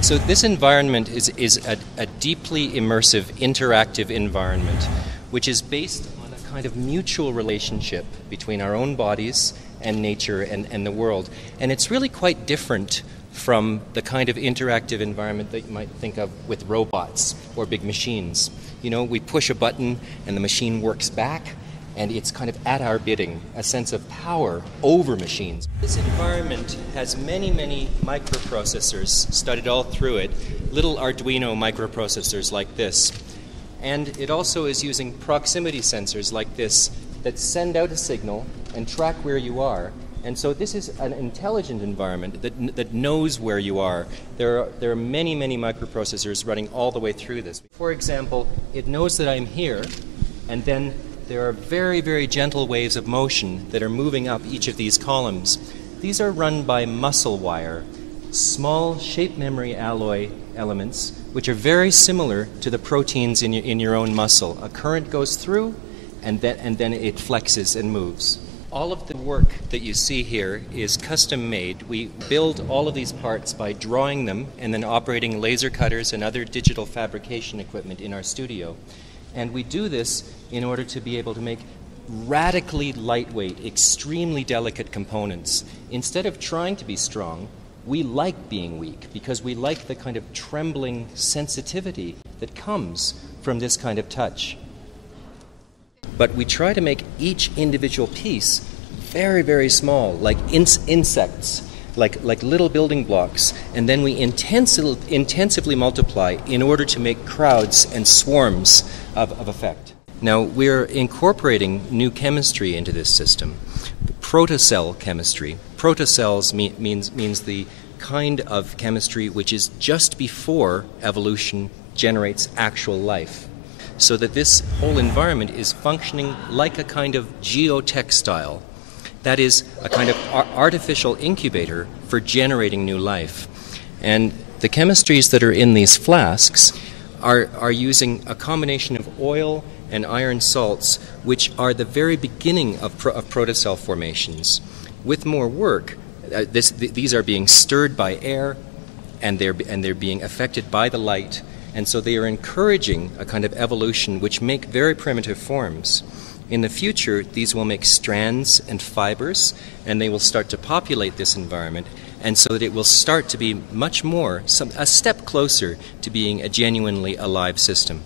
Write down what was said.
So this environment is a deeply immersive, interactive environment, which is based on a kind of mutual relationship between our own bodies and nature and the world. And it's really quite different from the kind of interactive environment that you might think of with robots or big machines. You know, we push a button and the machine works back, and it's kind of at our bidding, a sense of power over machines. This environment has many, many microprocessors studded all through it, little Arduino microprocessors like this. And it also is using proximity sensors like this that send out a signal and track where you are. And so this is an intelligent environment that knows where you are. There are many, many microprocessors running all the way through this. For example, it knows that I'm here, and then there are very, very gentle waves of motion that are moving up each of these columns. These are run by muscle wire, small shape memory alloy elements, which are very similar to the proteins in your own muscle. A current goes through, and then it flexes and moves. All of the work that you see here is custom made. We build all of these parts by drawing them and then operating laser cutters and other digital fabrication equipment in our studio. And we do this in order to be able to make radically lightweight, extremely delicate components. Instead of trying to be strong, we like being weak because we like the kind of trembling sensitivity that comes from this kind of touch. But we try to make each individual piece very, very small, like insects, like little building blocks, and then we intensively multiply in order to make crowds and swarms of effect. Now, we're incorporating new chemistry into this system, protocell chemistry. Protocells means the kind of chemistry which is just before evolution generates actual life, so that this whole environment is functioning like a kind of geotextile. That is, a kind of artificial incubator for generating new life. And the chemistries that are in these flasks are using a combination of oil and iron salts, which are the very beginning of protocell formations. With more work, these are being stirred by air, and they're being affected by the light, and so they are encouraging a kind of evolution which make very primitive forms. In the future, these will make strands and fibers, and they will start to populate this environment, and so that it will start to be much more, a step closer to being a genuinely alive system.